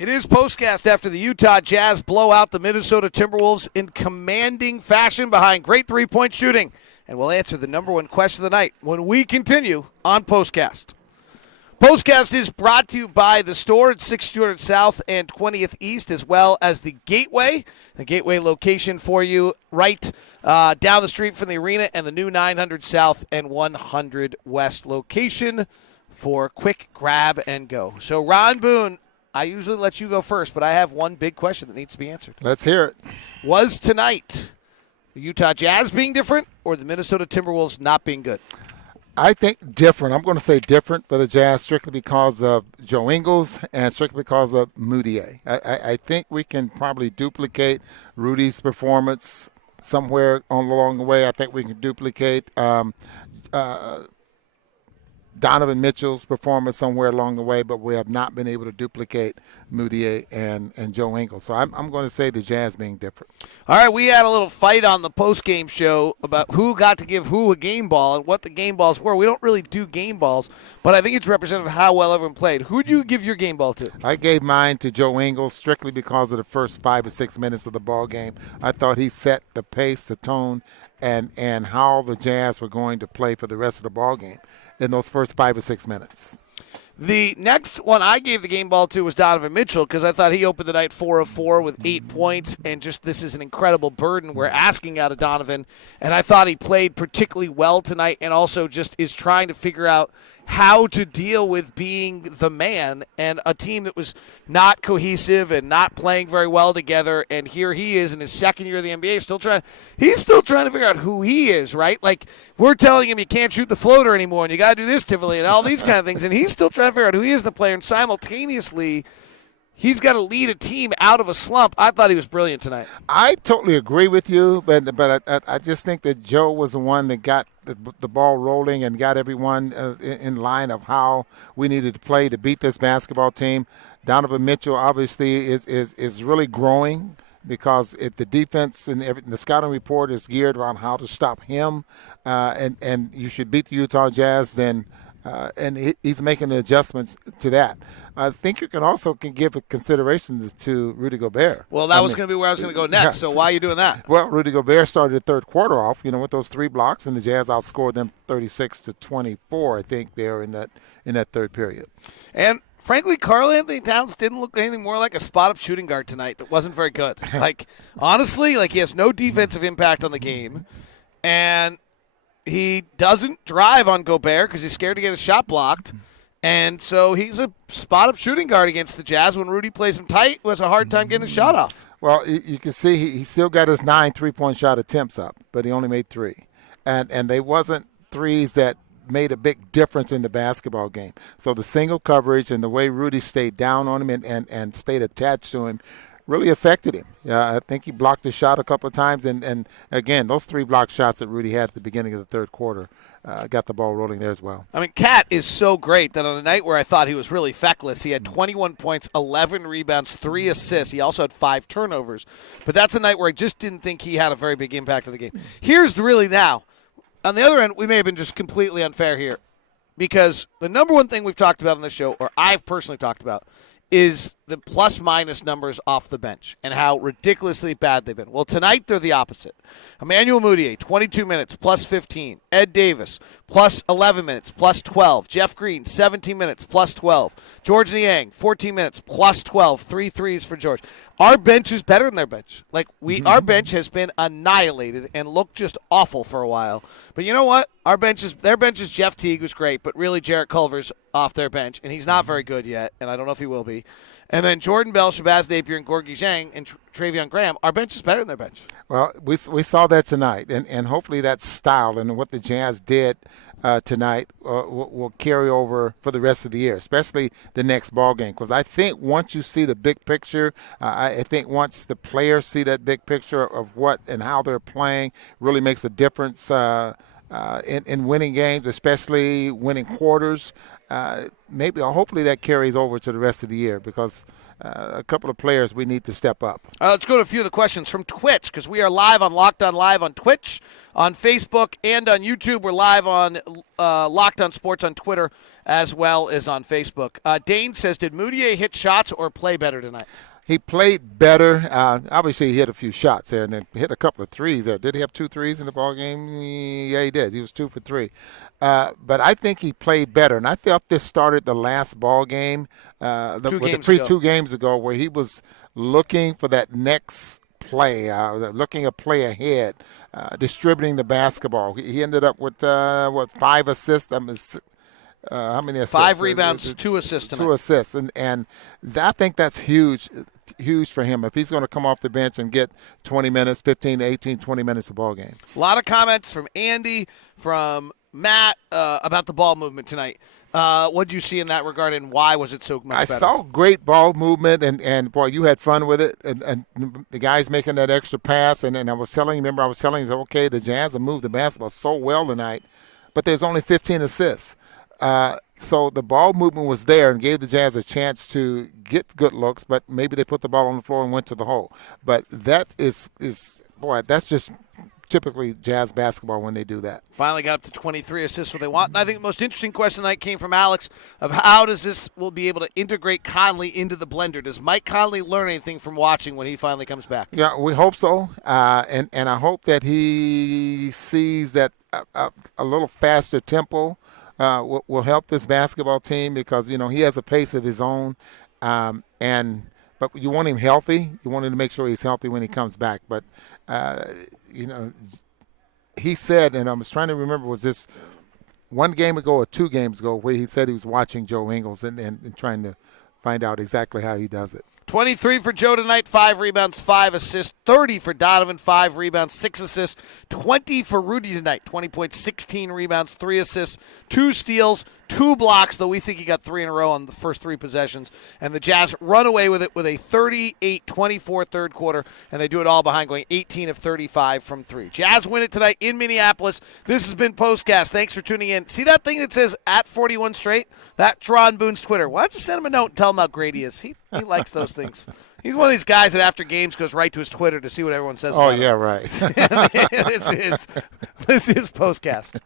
It is POSTCAST after the Utah Jazz blow out the Minnesota Timberwolves in commanding fashion behind great three-point shooting. And we'll answer the number one question of the night when we continue on POSTCAST. POSTCAST is brought to you by the store at 6200 South and 20th East, as well as the Gateway location for you right down the street from the arena, and the new 900 South and 100 West location for quick grab and go. So, Ron Boone, I usually let you go first, but I have one big question that needs to be answered. Let's hear it. Was tonight the Utah Jazz being different or the Minnesota Timberwolves not being good? I think different. I'm going to say different for the Jazz strictly because of Joe Ingles and strictly because of Moutier. I think we can probably duplicate Rudy's performance somewhere along the way. I think we can duplicate Donovan Mitchell's performance somewhere along the way, but we have not been able to duplicate Moutier and Joe Ingles. So I'm going to say the Jazz being different. All right, we had a little fight on the post-game show about who got to give who a game ball and what the game balls were. We don't really do game balls, but I think it's representative of how well everyone played. Who do you give your game ball to? I gave mine to Joe Ingles strictly because of the first 5 or 6 minutes of the ball game. I thought he set the pace, the tone, and how the Jazz were going to play for the rest of the ball game in those first 5 or 6 minutes. The next one I gave the game ball to was Donovan Mitchell because I thought he opened the night 4 of 4 with 8 points, and just this is an incredible burden we're asking out of Donovan. And I thought he played particularly well tonight and also just is trying to figure out how to deal with being the man and a team that was not cohesive and not playing very well together. And here he is in his second year of the NBA, he's still trying to figure out who he is, right? Like, we're telling him you can't shoot the floater anymore and you got to do this, Tivoli, and all these kind of things. And he's still trying to figure out who he is, the player. And simultaneously, he's got to lead a team out of a slump. I thought he was brilliant tonight. I totally agree with you, but I just think that Joe was the one that got the ball rolling and got everyone in line of how we needed to play to beat this basketball team. Donovan Mitchell obviously is really growing because the defense and the scouting report is geared around how to stop him, and you should beat the Utah Jazz then. And he's making the adjustments to that. I think you can also give considerations to Rudy Gobert. Well, that was going to be where I was going to go next. Yeah. So why are you doing that? Well, Rudy Gobert started the third quarter off, with those 3 blocks, and the Jazz outscored them 36-24. I think there in that third period. And frankly, Karl-Anthony Towns didn't look anything more like a spot-up shooting guard tonight that wasn't very good. Honestly, he has no defensive impact on the game, and he doesn't drive on Gobert because he's scared to get his shot blocked. And so he's a spot-up shooting guard against the Jazz. When Rudy plays him tight, he has a hard time getting his shot off. Well, you can see he still got his 9 3-point shot attempts up, but he only made 3. And they wasn't threes that made a big difference in the basketball game. So the single coverage and the way Rudy stayed down on him and stayed attached to him really affected him. I think he blocked his shot a couple of times, and again, those 3 blocked shots that Rudy had at the beginning of the third quarter got the ball rolling there as well. I mean, Cat is so great that on a night where I thought he was really feckless, he had 21 points, 11 rebounds, 3 assists. He also had 5 turnovers. But that's a night where I just didn't think he had a very big impact on the game. Here's really now. On the other end, we may have been just completely unfair here because the number one thing we've talked about on this show, or I've personally talked about, is the plus-minus numbers off the bench and how ridiculously bad they've been. Well, tonight they're the opposite. Emmanuel Mudiay, 22 minutes, plus 15. Ed Davis, plus 11 minutes, plus 12. Jeff Green, 17 minutes, plus 12. George Niang, 14 minutes, plus 12. 3 threes for George. Our bench is better than their bench. Our bench has been annihilated and looked just awful for a while. But you know what? Their bench is Jeff Teague, who's great, but really Jarrett Culver's off their bench, and he's not very good yet, and I don't know if he will be. And then Jordan Bell, Shabazz Napier, and Gorgui Dieng, and Travion Graham, our bench is better than their bench. Well, we saw that tonight, and hopefully that style and what the Jazz did tonight will carry over for the rest of the year, especially the next ball game. Because I think once you see the big picture, I think once the players see that big picture of what and how they're playing, really makes a difference in winning games, especially winning quarters. Hopefully that carries over to the rest of the year because a couple of players we need to step up. Let's go to a few of the questions from Twitch, because we are live on Locked On Live on Twitch, on Facebook, and on YouTube. We're live on Locked On Sports on Twitter, as well as on Facebook. Dane says, did Moutier hit shots or play better tonight? He played better. Obviously, he hit a few shots there and then hit a couple of threes there. Did he have 2 threes in the ball game? Yeah, he did. He was 2 for 3. But I think he played better. And I felt this started the last ball game, 2 games ago, where he was looking for that next play, looking a play ahead, distributing the basketball. He ended up with, 5 assists? How many assists? 5 rebounds, 2 assists tonight. 2 assists. And I think that's huge for him if he's going to come off the bench and get 20 minutes, 15 to 18, 20 minutes of ball game. A lot of comments from Andy, from Matt about the ball movement tonight. What did you see in that regard, and why was it so much better? I saw great ball movement, and boy, you had fun with it. And the guys making that extra pass, and I was telling you, okay, the Jazz have moved the basketball so well tonight, but there's only 15 assists. So the ball movement was there and gave the Jazz a chance to get good looks, but maybe they put the ball on the floor and went to the hole. But that is that's just typically Jazz basketball when they do that. Finally got up to 23 assists, what they want. And I think the most interesting question tonight came from Alex of how does this will be able to integrate Conley into the blender? Does Mike Conley learn anything from watching when he finally comes back? Yeah, we hope so. And I hope that he sees that a little faster tempo will help this basketball team because, he has a pace of his own. But you want him healthy. You want him to make sure he's healthy when he comes back. But, he said, and I was trying to remember, was this 1 game ago or 2 games ago where he said he was watching Joe Ingles and trying to find out exactly how he does it. 23 for Joe tonight, 5 rebounds, 5 assists. 30 for Donovan, 5 rebounds, 6 assists. 20 for Rudy tonight, 20 points, 16 rebounds, 3 assists, 2 steals, 2 blocks, though we think he got 3 in a row on the first 3 possessions. And the Jazz run away with it with a 38-24 third quarter, and they do it all behind going 18 of 35 from 3. Jazz win it tonight in Minneapolis. This has been Postcast. Thanks for tuning in. See that thing that says at 41 straight? That's Ron Boone's Twitter. Why don't you send him a note and tell him how great he is? He likes those things. He's one of these guys that after games goes right to his Twitter to see what everyone says about him. Yeah, right. This is Postcast.